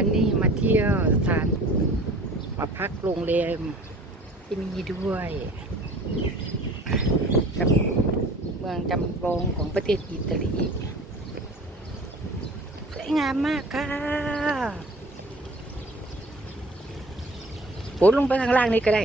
วันนี้มาเที่ยวสถาน มาพักโรงแรมที่มีด้วยกับเมืองจำลองของประเทศอิตาลีสวยงามมากค่ะโผลลงไปข้างล่างนี้ก็ได้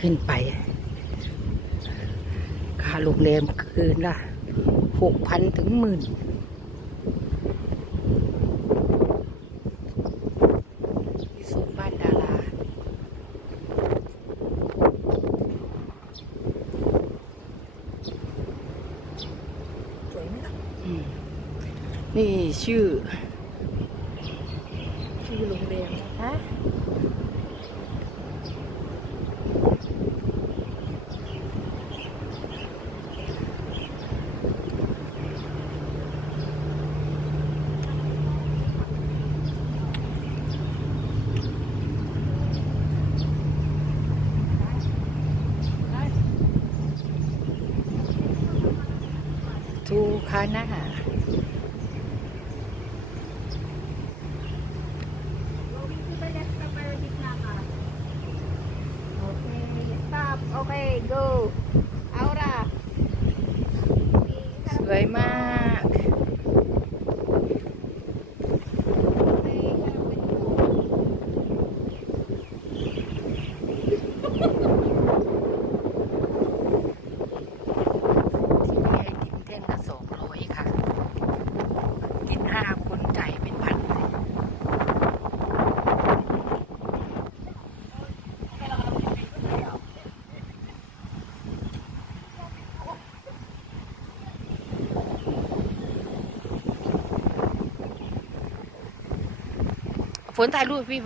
ขึ้นไปค่าโรงแรมคืนละหกพันถึงหมื่นที่โซนบ้านดาราสวยไหมล่ะอืมนี่ชื่อ ชื่อโรงแรมนะคะ ทูคาน่า Okay, stop. Okay, go. Aura. สวยมาก ที่นี่ไอติมแท่งละสองร้อยค่ะ กินห้าคนจ่ายเป็นพันเลย ฝนถ่ายรูปพี่